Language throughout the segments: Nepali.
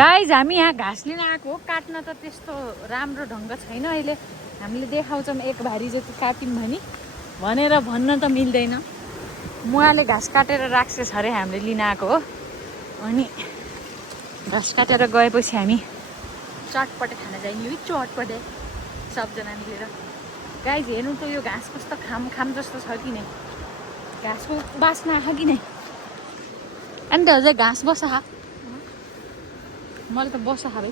गाइज हामी यहाँ घाँस लिन आएको हो। काट्न त त्यस्तो राम्रो ढङ्ग छैन अहिले। हामीले देखाउँछौँ एक भारी जति काट्यौँ भनेर भन्न त मिल्दैन। मुवाले घाँस काटेर राख्छ अरे हामीले लिन आएको हो। अनि घाँस काटेर गएपछि हामी चटपटे खान जाने। चटपटे सबजना मिलेर। गाइज हेर्नु त यो घाँस कस्तो खाम जस्तो छ कि नै। घाँसको बास्ना आएको कि नै। अनि त हजुर घाँस बस मलाई त बस भाइ।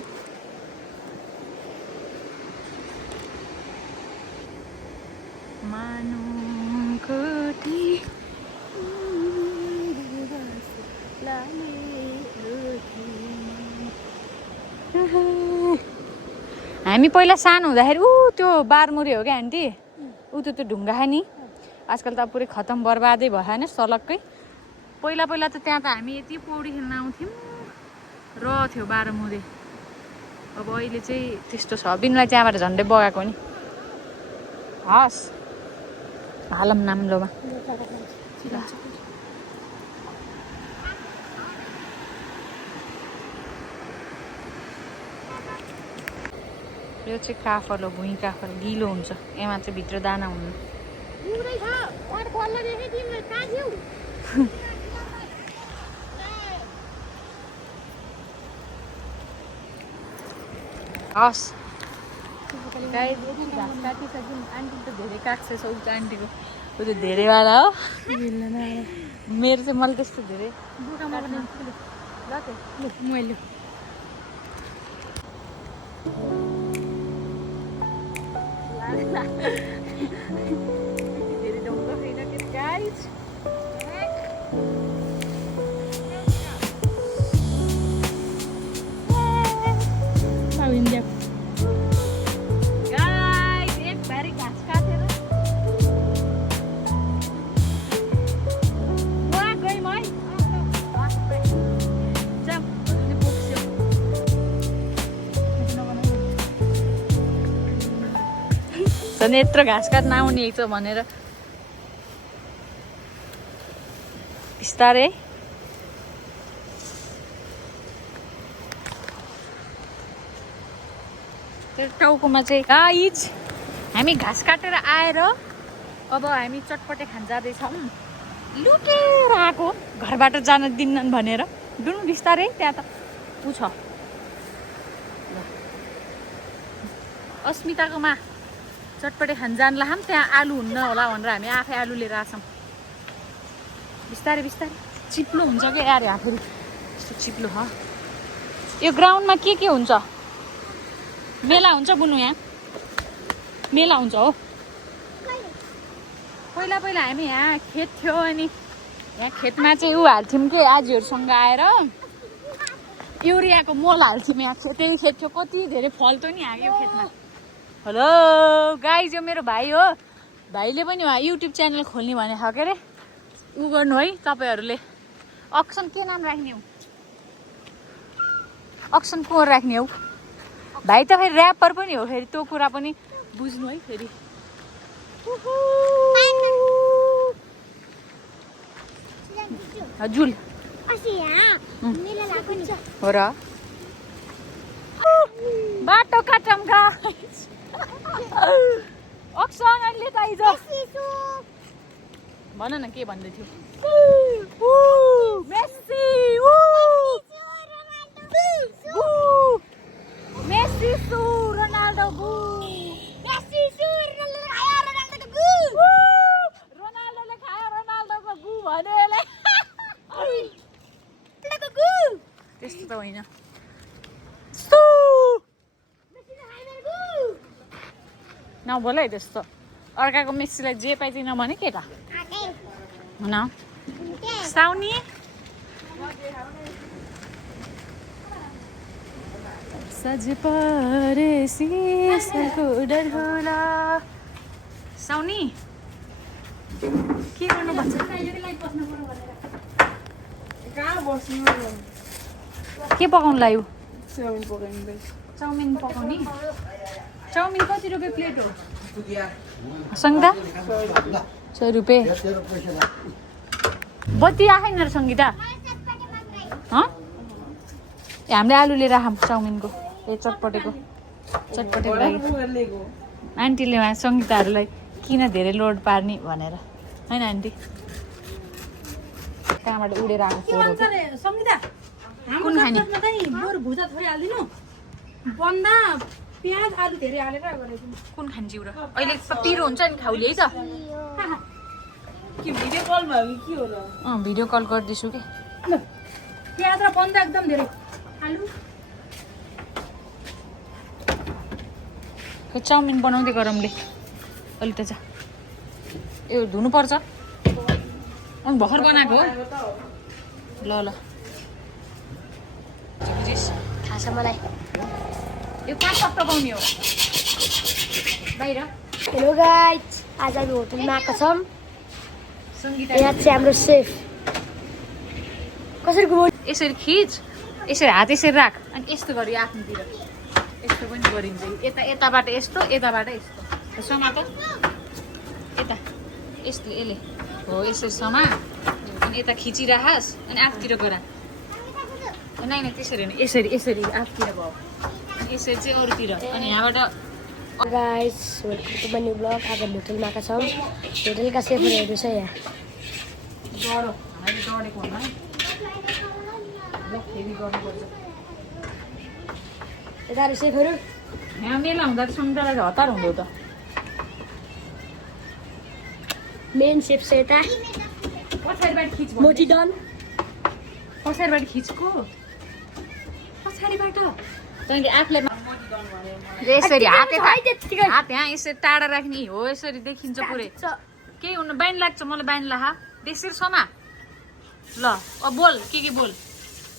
हामी पहिला सानो हुँदाखेरि त्यो बारमुरी हो क्या आन्टी। त्यो ढुङ्गा छ नि। आजकल त पुरै खतम बर्बादै भयो होइन सलक्कै। पहिला त त्यहाँ त हामी यति पौडी खेल्न आउँथ्यौँ थियो बारमुरे। अब अहिले चाहिँ त्यस्तो छ। बिनलाई त्यहाँबाट झन्डै बगाएको नि। हस् हालम नाम्लोमा यो चाहिँ काफल हो। भुइँ काफल गिलो हुन्छ। यसमा चाहिँ भित्र दाना हुनु। हस् घाँस काटिसक्यौँ। आन्टी त धेरै काट्छ सौच आन्टीको। ऊ त्यो धेरैवाला हो। मेरो चाहिँ मैले त्यस्तो धेरै मैले धेरै ढङ्ग छैन के गाइज। एक भारी घाँस काटेर गयौँ है। झन् यत्रो घाँस काट्न आउने छ भनेर बिस्तारै। त्यो टाउकोमा चाहिँ गाइज हामी घाँस काटेर आएर अब हामी चटपटे खान जाँदैछौँ। लुकेर आएको घरबाट जान दिन्नन् भनेर। डुनु बिस्तारै त्यहाँ त ऊ छ अस्मिताकोमा चटपटे खान जान लाम। त्यहाँ आलु हुन्न होला भनेर हामी आफै आलु लिएर आछौँ। बिस्तारै बिस्तारै चिप्लो हुन्छ क्या यार यहाँ फेरि यस्तो चिप्लो हो। यो ग्राउन्डमा के हुन्छ? मेला हुन्छ बुनु। यहाँ मेला हुन्छ हो। पहिला हामी यहाँ खेत थियो अनि यहाँ खेतमा चाहिँ ऊ हाल्थ्यौँ कि आजीहरूसँग आएर युरियाको मल हाल्थ्यौँ। यहाँ त्यही खेत थियो। कति धेरै फल्थ्यो नि यहाँ यो खेतमा। हेलो गाइज यो मेरो भाइ हो। भाइले पनि युट्युब च्यानल खोल्ने भनेको के अरे। ऊ गर्नु है तपाईँहरूले। अक्सन के नाम राख्ने हो? अक्सन कुँवर राख्ने हो। भाइ त फेरि ऱ्यापर पनि हो फेरि। त्यो कुरा पनि बुझ्नु है फेरि। हजुर हो र बाटो काटम अक्सन अहिले त आइज भन न के भन्दै थियो? मेस्सी मेस्सी सु रोनाल्डो गु मेस्सी सु रोनाल्डोले खायो रोनाल्डोको गु भन्यो यसले। त्यस्तो त होइन। नबोल है त्यस्तो। अर्काको मेस्सीलाई जे पाइदिन भने के त हुन। साउनी सज परेसी सरको डर होला। साउनी के गर्नु भन्छ? के पकाउनु लाग्यो? चाउमिन पकाउने। चाउमिन कति रुपियाँ प्लेट हो सङ्गीता? 100 रुपियाँ। बत्ती आएन र सङ्गीता? हामीले आलु लिएर आऊँ चाउमिनको ए चटपटेको लागि आन्टीले उहाँ सङ्गीताहरूलाई किन धेरै लोड पार्ने भनेर होइन आन्टी कहाँबाट उडेर आएको कुन खाने बन्दा प्याज आलु धेरै हालेर कुन खाने जिउरा अहिले पिरो हुन्छ नि खाउली है त भिडियो कल भयो कि के होला भिडियो कल गर्दैछु कि प्याज र बन्दा एकदम धेरै आलु खै चाउमिन बनाउँदै गरमले अलि त यो धुनुपर्छ अनि भर्खर बनाएको हो ल थाहा छ मलाई यो कहाँ पकाउने हो बाहिर हेलो गाइज आज हामी होटलमा आएका छौँ यहाँ चाहिँ हाम्रो सेफ कसरी यसरी खिच यसरी हात यसरी राख अनि यस्तो गरी आफ्नोतिर यस्तो पनि गरिन्छ यताबाट यस्तो यताबाट यस्तो समात यता यस्तो यसले हो यसरी समा अनि यता खिचिराखास् अनि आफूतिर गरा नाइ त्यसरी होइन यसरी आफूतिर भयो यसरी चाहिँ अरूतिर अनि यहाँबाट guys welcome to my new blog आज होटलमा आएका छौँ होटलका सेफरहरू छ यहाँ डढो हामीले डढेको हुन्न ल फेरि गर्नुपर्छ यता सेफहरू यहाँ मेला हुँदा त सङ्गीतालाई हतार हुँदो त मेन सेफ छ यता पछाडिबाट खिच मोटी डन पछाडिबाट खिचको पछाडिबाट तैँले आफूलाई यसरी हात यहाँ यसरी टाढा राख्ने हो यसरी देखिन्छ पुरै केही हुनु बाइन लाग्छ मलाई बाइन लाहा त्यसरी समा ल अब बोल के बोल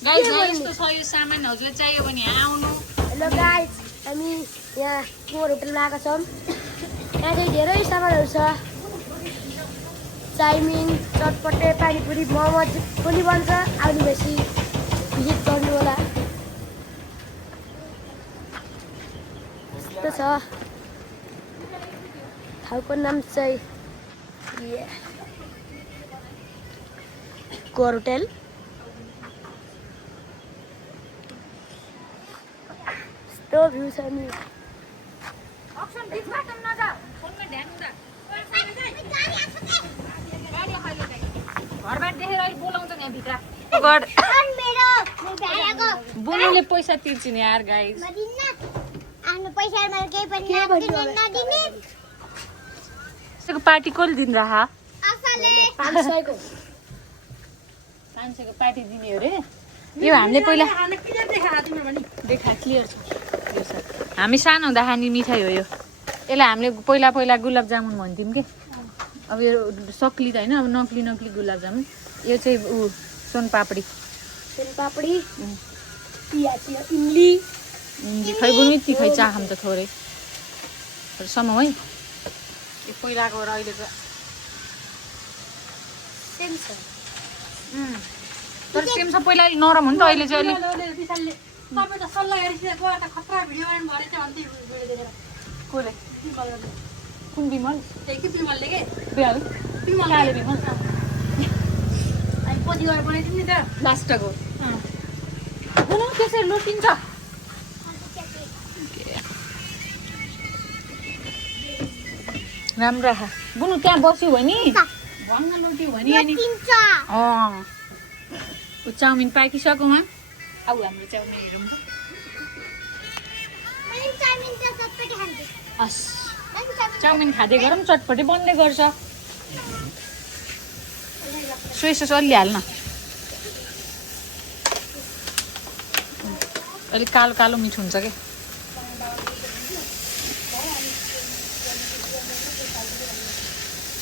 गाइस यस्तो छ यो सामान हजुरलाई चाहियो भने यहाँ आउनु हेलो गाइस हामी यहाँ कोर होटलमा आएका छौँ यहाँ चाहिँ धेरै सामानहरू छ चाउमिन चटपटे पानीपुरी मोमो पनि बन्छ आउनु बेसी भिजिट गर्नु होला यस्तो छ ठाउँको नाम चाहिँ कोर होटल यस्तो भ्यू छ नि घरबाट देखेर अहिले बोलाउँछ नि भित्र बुनुले पैसा तिर्छ नि यार गाइस यसको पार्टी कसले दिन रहा 500 500को पार्टी दिने हो रे यो हामीले पहिला देखा क्लियर छ यो छ हामी सानो हुँदा खाने मिठाई हो यो यसलाई हामीले पहिला गुलाब जामुन भन्थ्यौँ कि अब यो सक्ली त होइन अब नक्ली गुलाब जामुन यो चाहिँ सोनपापडी इमली खै बुनु यति खै चाहम त थोरै सम्म है यो पहिलाको र अहिलेको सेम छ तर सेम छ पहिला नरम हो नि त अहिले चाहिँ अलिक कसले कुन बिमल लास्टको बुनु त्यसरी लुटिन्छ राम्रो खा बुनु त्यहाँ बस्यो भने भन्न लुट्यो भने अनि चाउमिन पाकिसक्योमा आऊ हाम्रो चाउमिन हेरौँ हस् चाउमिन खाँदै गरौँ चटपटे बन्दै गर्छ सोया सस अलि हाल्न अलिक कालो कालो मिठो हुन्छ कि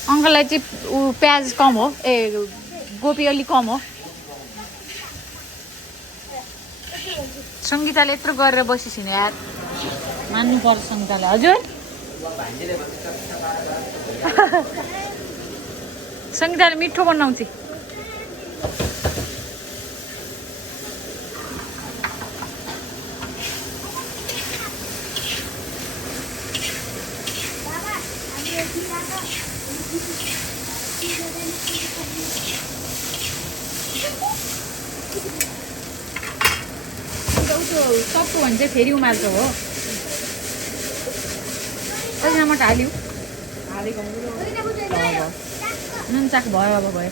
अङ्कललाई चाहिँ प्याज कम हो ए गोपी अलिक कम हो सङ्गीताले यत्रो गरेर बसिसिन यार मान्नुपर्छ सङ्गीतालाई हजुर सङ्गीताले मिठो बनाउँछ सक्छु सक्छु भने चाहिँ फेरि उमाल्छ हो कतिजना मात्र हाल्यो नुन चाक भयो अब भयो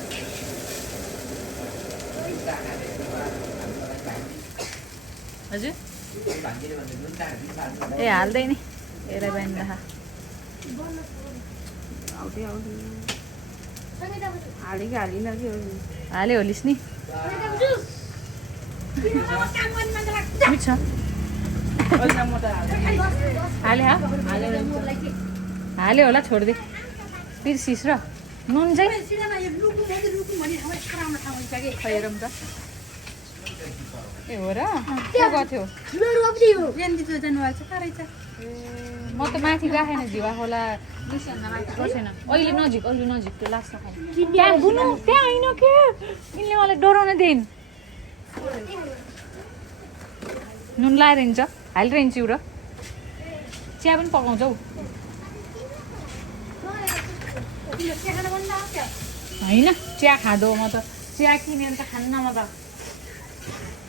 हजुर ए हाल्दैन हेर बहिनी राखा हाल्यो होलिस् नि मिठो हाल्यो होला छोडिदे बिर्सिस र नुन चाहिँ हेरौँ त ए हो र के गर्थ्यो म त माथि राखेन झिवा खोला छैन अहिले नजिक त्यो लास्ट त्यहाँ बुनु त्यहाँ होइन के यिनले मलाई डराउन दिइन नुन लाएर हिँड्छ हालेर हिँड्छु र चिया पनि पकाउँछ हौ होइन चिया खाँदो म त चिया किनेर त खान्न म त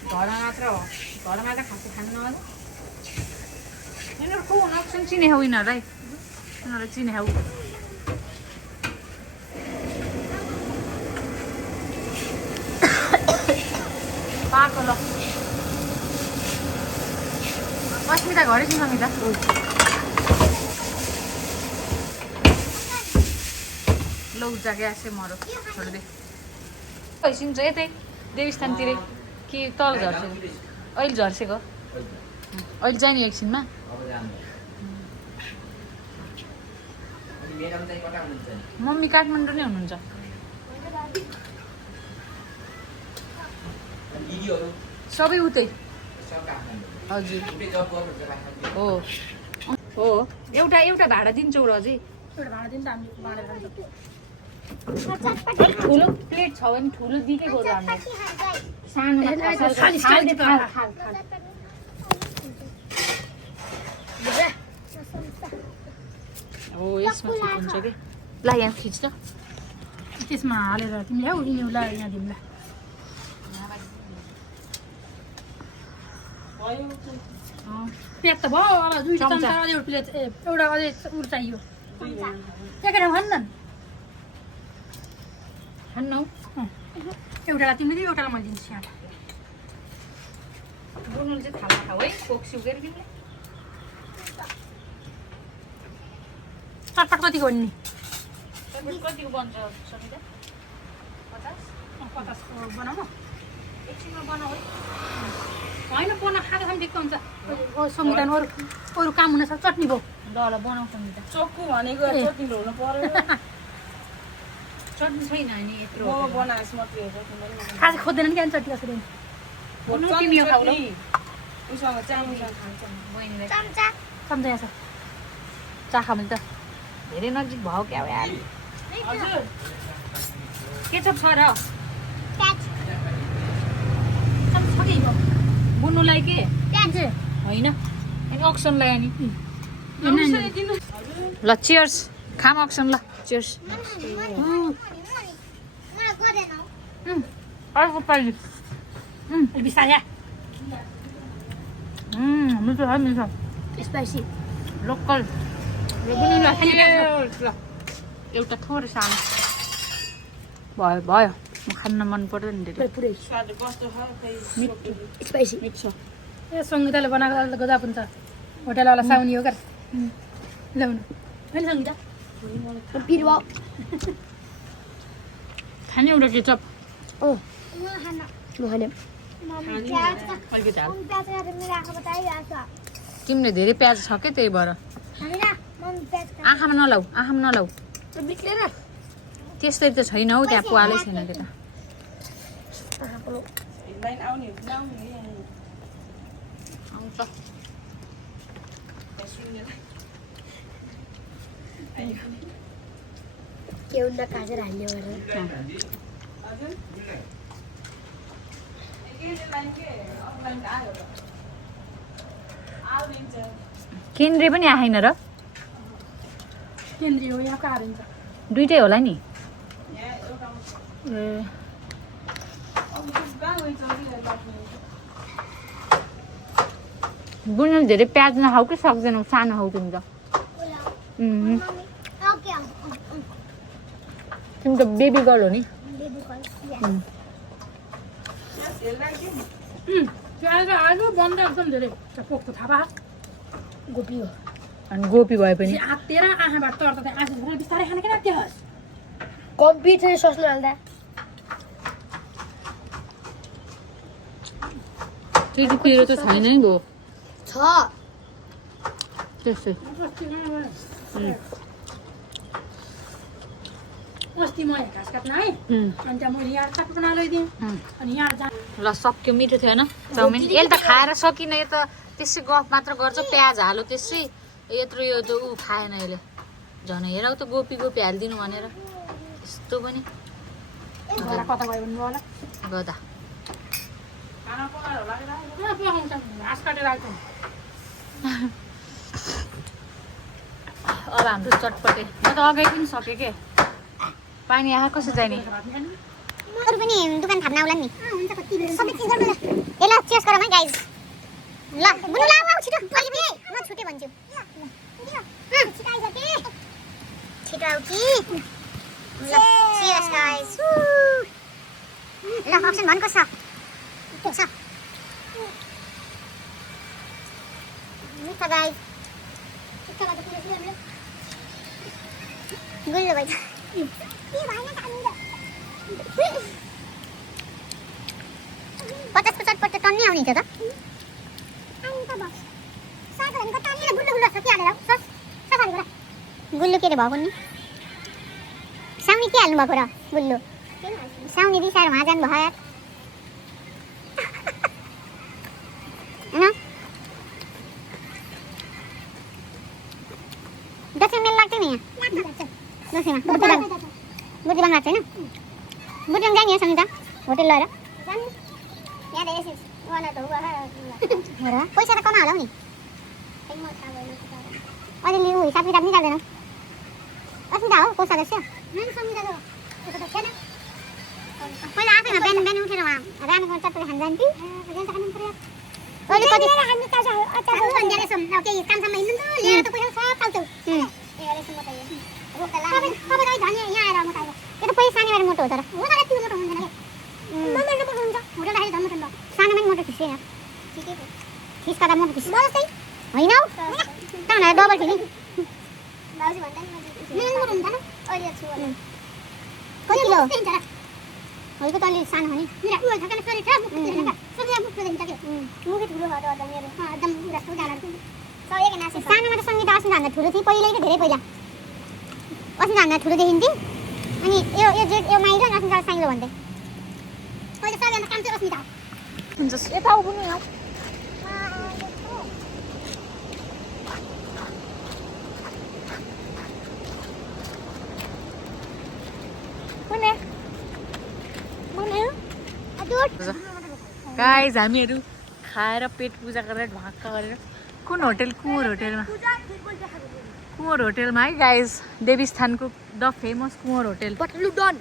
घरमा मात्र हो घरमा त खासै खान्न म त यिनीहरूको नक्सन चिने हौ यिनीहरूलाई यिनीहरूलाई चिने हौ पाएको ल अस्मिता घरै छ समिता लौ जागे आसे मरो छोडिदे हैसिन्छ यतै देवस्थानतिरै कि तल झर्छ अहिले झर्सेको अहिले जाने एकछिनमा मम्मी काठमाडौँ नै हुनुहुन्छ सबै उतै हजुर हो हो एउटा भाडा दिन्छौ र अझै ठुलो प्लेट छ भने ठुलो दिकै गरौँ हामीले सानो हो यसमा हुन्छ कि ल यहाँ खिच्छ त्यसमा हालेर तिमीले हौ यिनीहरूलाई यहाँ दिउँला प्याक त भयो अब दुईवटा चम्चा अझै एउटा प्लेट एउटा अझै उर चाहियो एकै खान्न खान्नौ एउटालाई तिमीले दियो एउटालाई मैले दिन्छु यहाँ बुनुल चाहिँ थाहा खाऊ है कोक्सिउ गरी तिमीले चटपट कतिको हो नि कतिको बन्छ समिता 50 बनाऊ एकछिनमा बनाऊ है होइन बना खाँदा खाने दिक्क हुन्छ संविधान अरू काम हुनसक्छ चटनी भयो ल ल बनाऊ समिता चक्कु भनेको चटनी ल्याउनु पर्यो चटनी छैन नि यत्रो म बनाएछु मात्रै हो चटनी पनि खासै खोज्दैन कि चटनी कसरी तिमी यो खाऊ ल उसँग चामलसँग खान्छ बहिनीलाई चम्चा यहाँ छ चाखा मैले त धेरै नजिक भयो क्या हो यार हजुर के छ र बुनुलाई के होइन अक्सनलाई अनि ल चियर्स खाम अक्सन ल चियर्स अर्को पालि बिसाया मिठो छ मिठो स्पाइसी लोकल र बुनुलाई एउटा थोरै सानो भयो भयो म खान्न मन पर्दैन धेरै पुरै स्वाद कस्तो छ खै मिठो स्पाइसी मिठो ए सङ्गीताले बनाएको गदा पनि छ होटेलवाला साउनी हो क्या ल्याउनु होइन सङ्गीता पिर भयो खाने एउटा केचप ओ खाने अलिकति हाल तिमीले धेरै प्याज छ के त्यही भएर आँखामा नलाऊ त्यस्तै त छैन हौ त्यहाँ पालै छैन त्यता लाइन आउने आउँछ के हुन्न काटेर हाल्ने गरेर केन्द्रे पनि आएन र केन्द्रीय हो यहाँ कहाँ हुन्छ दुइटै होला नि ए बुनु धेरै प्याज नखाऊ कि सक्दैनौ सानो खाऊ तिमी त तिमी त बेबी गर्ल हो नि प्याज आज बन्द एकदम धेरै पोकको थापा गोपी हो अनि गोपी भए पनि तेरा आँखाबाट तर्दा त्यहाँ आँखा बिस्तारै खाने किन त्यो कम्पी चाहिँ सस्लो हाल्दा त्यति पिरो त छैन नि गो छ त्यस्तै अस्ति म यहाँ घाँस काट्न आएँ अनि त्यहाँ मैले यहाँ चाप बनाएर ल्याइदिएँ अनि यहाँ जा ल सक्यो मिठो थियो होइन चाउमिन यसले त खाएर सकिन यो त त्यसै गफ मात्र गर्छ प्याज हालो त्यसै यत्रो यो त ऊ खाएन यसले झन् हेरौ त गोपी गोपी हालिदिनु भनेर यस्तो पनि कता गयो भन्नु होला गदा घाँस काटेर आएको अब हाम्रो चटपटे म त अगाडि पनि सकेँ के पानी आएर कसो जाने अरू पनि दुकान थाप्न आउला नि सबै चिज गर्नु ल ए ल चेस गरौँ है गाइज ल बुनु ल आऊ छिटो अहिले म छुटे भन्छु छिटो आऊ कि ल चेस गाइज ल अप्सन भन कस्तो छ मिठो गाइज गुल्लो भइछ पचासको चटपट त टन्नै आउने थियो त गुल्लो के रे भएको नि साउनी के हाल्नु भएको र गुल्लो साउनी रिसाएर उहाँ जानु भयो दसैँ मेला लाग्छ नि यहाँ दसैँमा बुद्धिबाङ लाग्छ होइन बुद्धिबाङ जाने हो सङ्गीता होटेल लगेर पैसा त कमा होला हौ नि अलिअलि ऊ हिसाब किताब निकाल्दैनौ अस्मिता हो को सदस्य पहिला आफैमा बिहान बिहान उठेर उहाँ रानीको चटपटे खान जान्थ्यो अहिले कति केही कामसम्म हिँड्नु त ल्याएर त पैसा सब पाउँछौ त्यो त पैसा सानो मोटो हो तर सानोमा मोटो खिच्दैन खिच कता मोटो खिच होइन हौ कहाँ डबल खिच्ने कति किलो होइन त अलि सानो हो नि सानोमा त सङ्गीत अस्मिताभन्दा ठुलो थियो पहिल्यैको धेरै पहिला अस्मिताभन्दा ठुलो देखिन्थ्यो अनि यो माइलो अनि अस्मिता साइलो भन्दै अहिले सबैभन्दा काम चाहिँ अस्मिता हुन्छ यता आऊ पनि आऊ गाइज हामीहरू खाएर पेट पूजा गरेर ढाक्क गरेर कुन होटेल कुँवर होटेलमा है गाइज देवीस्थानको द फेमस कुँवर होटेल बटलु डन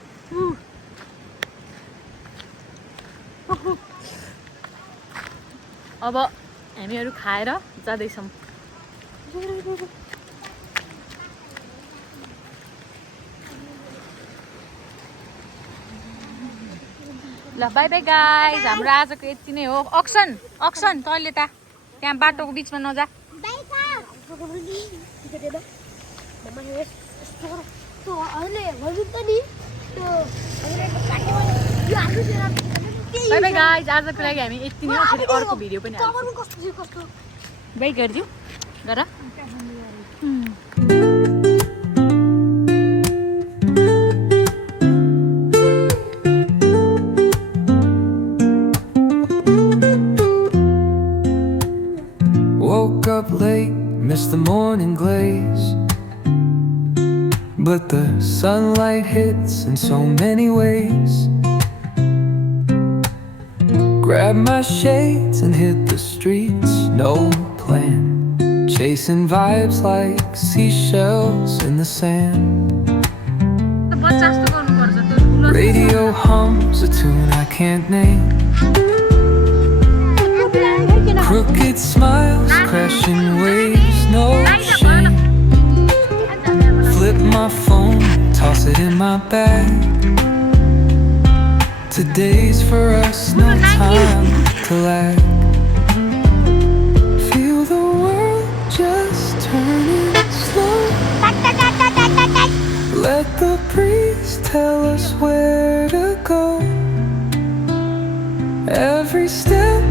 अब हामीहरू खाएर जाँदैछौँ ल बाई बाई गाइज हाम्रो आजको यति नै हो अक्सन तैँले त त्यहाँ बाटोको बिचमा नजा बाई बाई गाइज आजको लागि हामी यति नै हो फेरि अर्को भिडियो पनि बाई गरिदिऊ गर Woke up late, missed the morning glaze, but the sunlight hits in so many ways. Grabbed my shades and hit the streets, no plan, chasing vibes like seashells in the sand. Radio hums a tune I can't name, Crooked smiles, crashing waves, no shame. Flip my phone, toss it in my bag. Today's for us, no time to lag. Feel the world just turning slow. Let the breeze tell us where to go. Every step